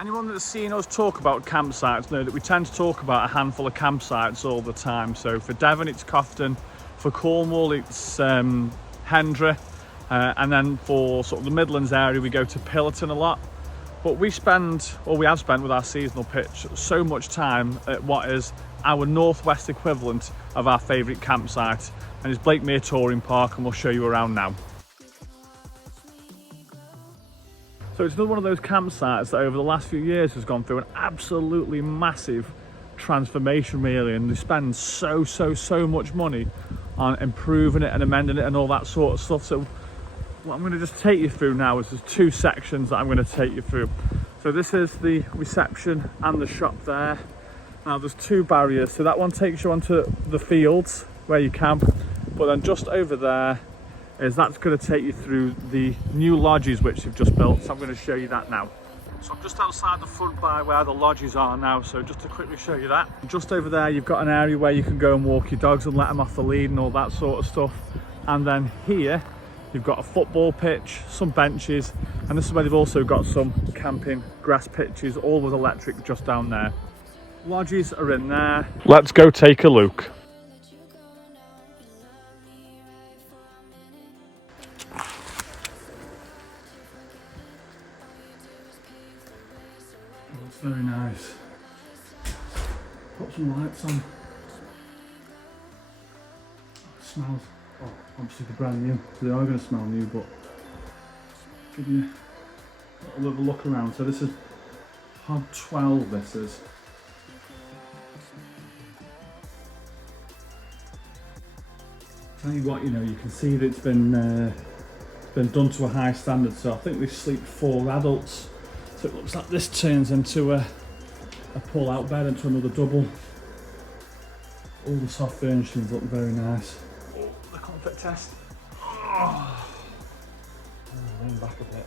Anyone that's seen us talk about campsites know that we tend to talk about a handful of campsites all the time. So for Devon it's Cofton, for Cornwall it's Hendra, and then for sort of the Midlands area we go to Pillerton a lot. But we spend, or we have spent with our seasonal pitch, so much time at what is our northwest equivalent of our favourite campsite, and it's Blakemere Touring Park, and we'll show you around now. So it's another one of those campsites that over the last few years has gone through an absolutely massive transformation really, and they spend so much money on improving it and amending it and all that sort of stuff. So what I'm going to just take you through now is there's two sections that I'm going to take you through. So this is the reception and the shop there. Now there's two barriers, so that one takes you onto the fields where you camp, but then just over there is that's going to take you through the new lodges which they've just built. So I'm going to show you that now. So I'm just outside the front by where the lodges are now, so just to quickly show you that. Just over there you've got an area where you can go and walk your dogs and let them off the lead and all that sort of stuff. And then here you've got a football pitch, some benches, and this is where they've also got some camping grass pitches, all with electric just down there. Lodges are in there. Let's go take a look. That's very nice. Put some lights on. It smells, oh, obviously they're brand new, so they are going to smell new, but give you a little look around. So this is Hod 12, this is. Tell you what, you know, you can see that it's been done to a high standard. So I think we sleep 4 adults. So it looks like this turns into a pull-out bed into another double. All the soft furnishings look very nice. Oh, the comfort test. Oh. Lean back a bit.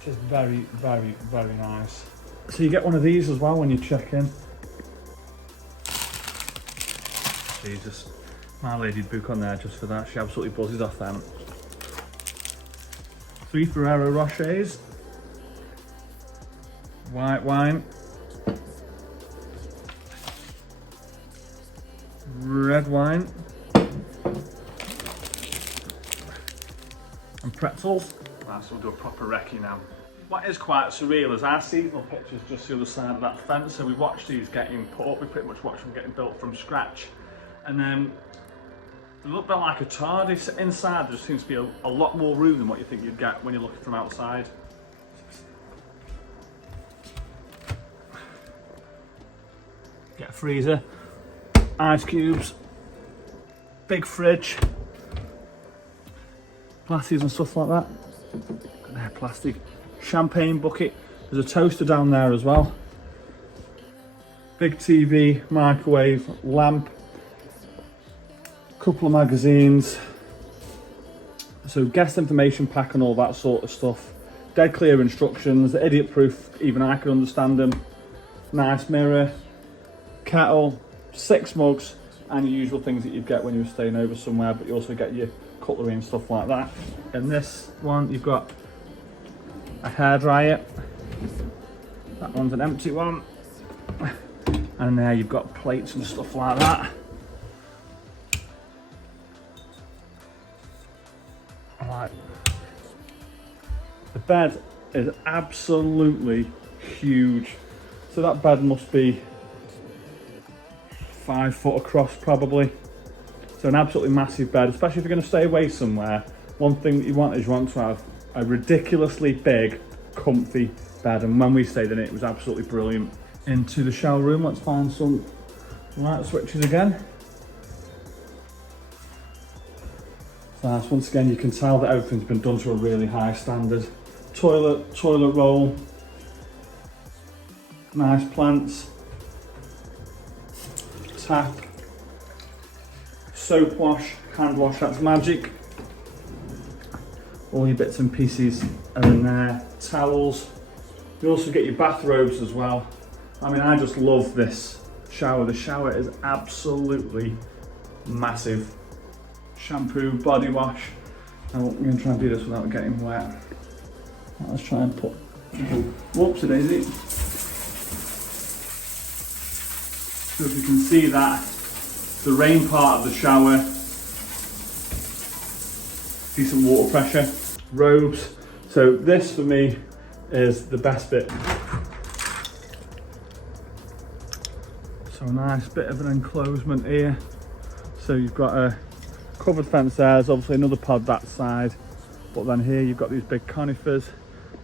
It is very nice. So you get one of these as well when you check in. Jesus, my lady book on there just for that. She absolutely buzzes off them. 3 Ferrero Rochers, white wine, red wine, and pretzels. Right, so we'll do a proper recce now. What is quite surreal is our seasonal pitch is just the other side of that fence, so we watched these getting put up. We pretty much watched them getting built from scratch. And then they look a bit like a TARDIS. Inside there seems to be a lot more room than what you think you'd get when you're looking from outside. Get a freezer, ice cubes, big fridge, glasses and stuff like that. They're plastic. Champagne bucket. There's a toaster down there as well. Big TV, microwave, lamp. Couple of magazines, so guest information pack and all that sort of stuff. Dead clear instructions, idiot proof, even I can understand them. Nice mirror, kettle, 6 mugs, and your usual things that you'd get when you were staying over somewhere, but you also get your cutlery and stuff like that. In this one you've got a hairdryer, that one's an empty one, and there you've got plates and stuff like that. Right. The bed is absolutely huge. So that bed must be 5 foot across probably. So an absolutely massive bed, especially if you're going to stay away somewhere. One thing that you want is you want to have a ridiculously big, comfy bed. And when we stayed in it, it was absolutely brilliant. Into the shower room, let's find some light switches again. Nice. Once again, you can tell that everything's been done to a really high standard. Toilet roll, nice plants, tap, soap wash, hand wash, that's magic. All your bits and pieces are in there. Towels. You also get your bathrobes as well. I mean, I just love this shower. The shower is absolutely massive. Shampoo, body wash. I'm going to try and do this without getting wet. Let's try and put, whoopsie daisy. So if you can see that, the rain part of the shower, decent water pressure, robes. So this for me is the best bit. So a nice bit of an enclosement here. So you've got a covered fence there, there's obviously another pod that side, but then here you've got these big conifers,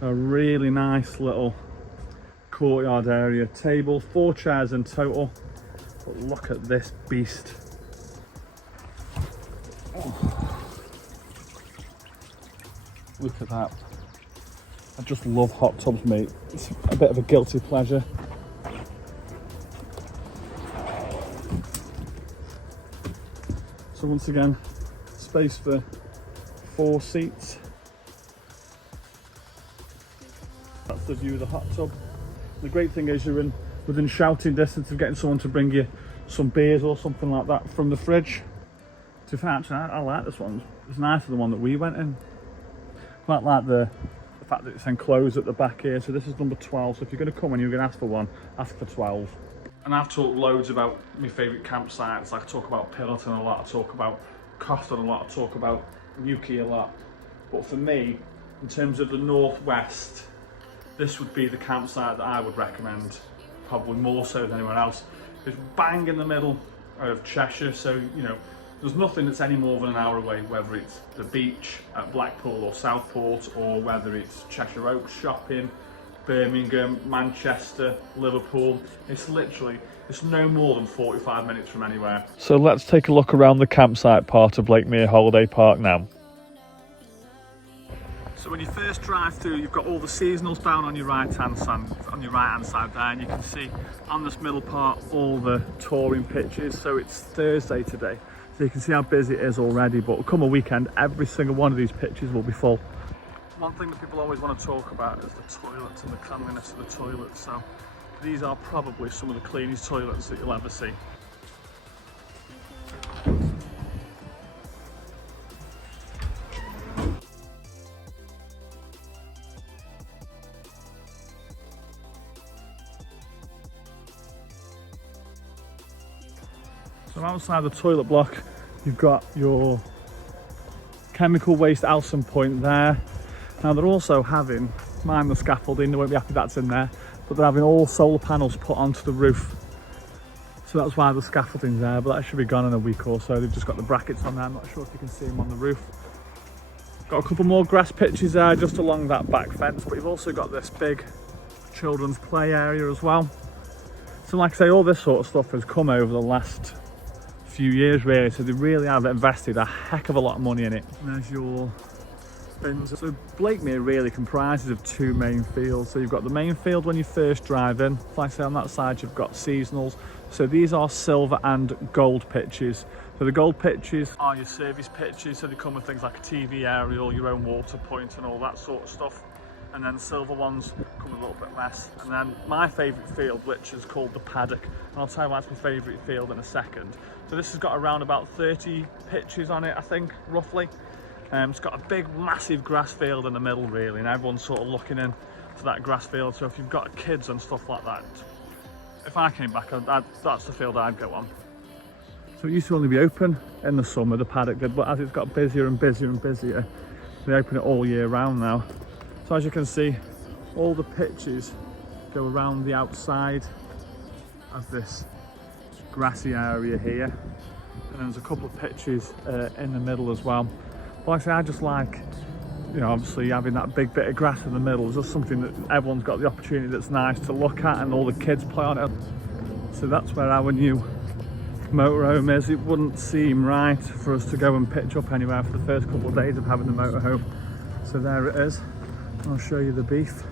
a really nice little courtyard area, table, 4 chairs in total. But look at this beast. Oh. Look at that. I just love hot tubs, mate. It's a bit of a guilty pleasure. So once again, space for 4 seats. That's the view of the hot tub. The great thing is you're within shouting distance of getting someone to bring you some beers or something like that from the fridge. To be fair, actually, I like this one. It's nicer than the one that we went in. Quite like the fact that it's enclosed at the back here. So this is number 12. So if you're going to come and you're going to ask for one, ask for 12. And I've talked loads about my favourite campsites. I talk about Pillarton a lot, I talk about Coston a lot, I talk about Newquay a lot. But for me, in terms of the northwest, this would be the campsite that I would recommend, probably more so than anyone else. It's bang in the middle of Cheshire, so you know, there's nothing that's any more than an hour away, whether it's the beach at Blackpool or Southport, or whether it's Cheshire Oaks shopping, Birmingham, Manchester, Liverpool. It's no more than 45 minutes from anywhere. So let's take a look around the campsite part of Blakemere Holiday Park now. So when you first drive through, you've got all the seasonals down on your right hand side there, and you can see on this middle part all the touring pitches. So it's Thursday today, so you can see how busy it is already, but come a weekend, every single one of these pitches will be full. One thing that people always want to talk about is the toilets and the cleanliness of the toilets. So these are probably some of the cleanest toilets that you'll ever see. So outside the toilet block, you've got your chemical waste Alson point there. Now they're also having, mind the scaffolding, they won't be happy that's in there, but they're having all solar panels put onto the roof. So that's why the scaffolding's there, but that should be gone in a week or so. They've just got the brackets on there, I'm not sure if you can see them on the roof. Got a couple more grass pitches there just along that back fence, but you've also got this big children's play area as well. So like I say, all this sort of stuff has come over the last few years really, so they really have invested a heck of a lot of money in it. And there's your bins. So Blakemere really comprises of 2 main fields. So you've got the main field when you first drive in. Like I say, on that side you've got seasonals. So these are silver and gold pitches. So the gold pitches are your service pitches, so they come with things like a TV aerial, your own water point and all that sort of stuff. And then the silver ones come a little bit less. And then my favourite field, which is called the paddock, and I'll tell you why it's my favourite field in a second. So this has got around about 30 pitches on it, I think, roughly. It's got a big, massive grass field in the middle, really, and everyone's sort of looking in to that grass field. So if you've got kids and stuff like that, if I came back, that's the field I'd go on. So it used to only be open in the summer, the paddock did, but as it's got busier and busier and busier, they open it all year round now. So as you can see, all the pitches go around the outside of this grassy area here, and there's a couple of pitches in the middle as well. But like I say, I just like, you know, obviously having that big bit of grass in the middle is just something that everyone's got the opportunity that's nice to look at, and all the kids play on it. So that's where our new motorhome is. It wouldn't seem right for us to go and pitch up anywhere for the first couple of days of having the motorhome. So there it is. I'll show you the beef.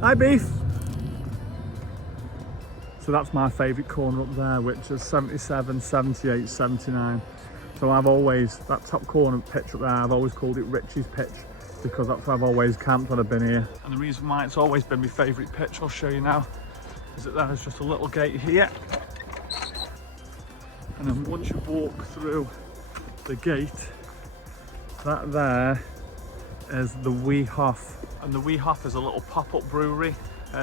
Hi beef! So that's my favourite corner up there, which is 77, 78, 79. So I've always, that top corner pitch up there, I've always called it Richie's pitch, because that's where I've always camped when I've been here. And the reason why it's always been my favourite pitch, I'll show you now, is that there's just a little gate here. And then once you walk through the gate, that there is the Wee Hof. And the Wee Hof is a little pop-up brewery.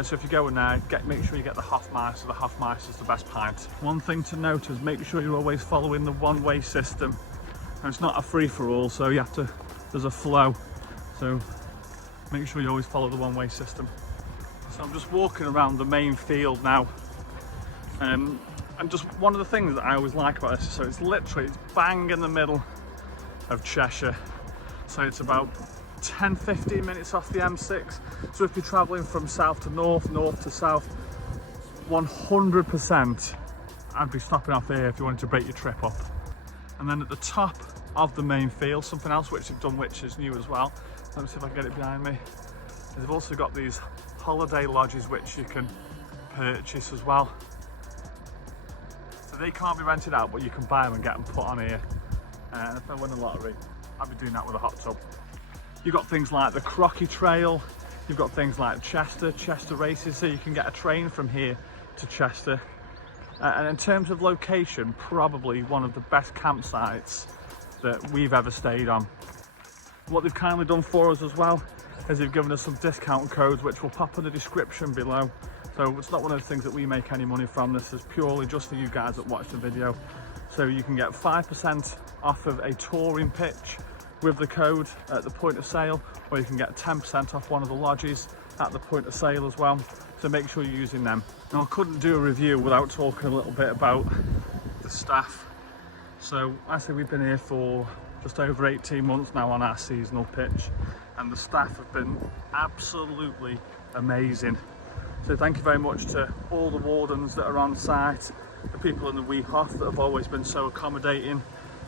So if you go in there, make sure you get the Hofmeister. The Hofmeister is the best pint. One thing to note is make sure you're always following the one-way system. And it's not a free-for-all, so you have to, there's a flow. So make sure you always follow the one-way system. So I'm just walking around the main field now. And just one of the things that I always like about this, so it's bang in the middle of Cheshire. So it's about 10-15 minutes off the M6. So if you're travelling from south to north, north to south, 100% I'd be stopping off here if you wanted to break your trip up. And then at the top of the main field, something else which they've done which is new as well. Let me see if I can get it behind me. They've also got these holiday lodges which you can purchase as well. So they can't be rented out, but you can buy them and get them put on here. And if I win the lottery, I'd be doing that with a hot tub. You've got things like the Crocky Trail, you've got things like Chester races, so you can get a train from here to Chester. And in terms of location, probably one of the best campsites that we've ever stayed on. What they've kindly done for us as well is they've given us some discount codes which will pop in the description below. So it's not one of the things that we make any money from. This is purely just for you guys that watch the video. So you can get 5% off of a touring pitch with the code at the point of sale, or you can get 10% off one of the lodges at the point of sale as well. So make sure you're using them. Now I couldn't do a review without talking a little bit about the staff. So I say we've been here for just over 18 months now on our seasonal pitch, and the staff have been absolutely amazing. So thank you very much to all the wardens that are on site, the people in the Wee Hof that have always been so accommodating.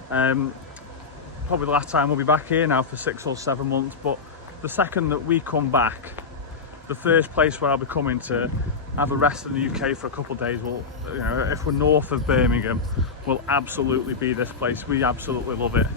Probably the last time we'll be back here now for 6 or 7 months, but the second that we come back, the first place where I'll be coming to have a rest in the UK for a couple of days, will, you know, if we're north of Birmingham, will absolutely be this place. We absolutely love it.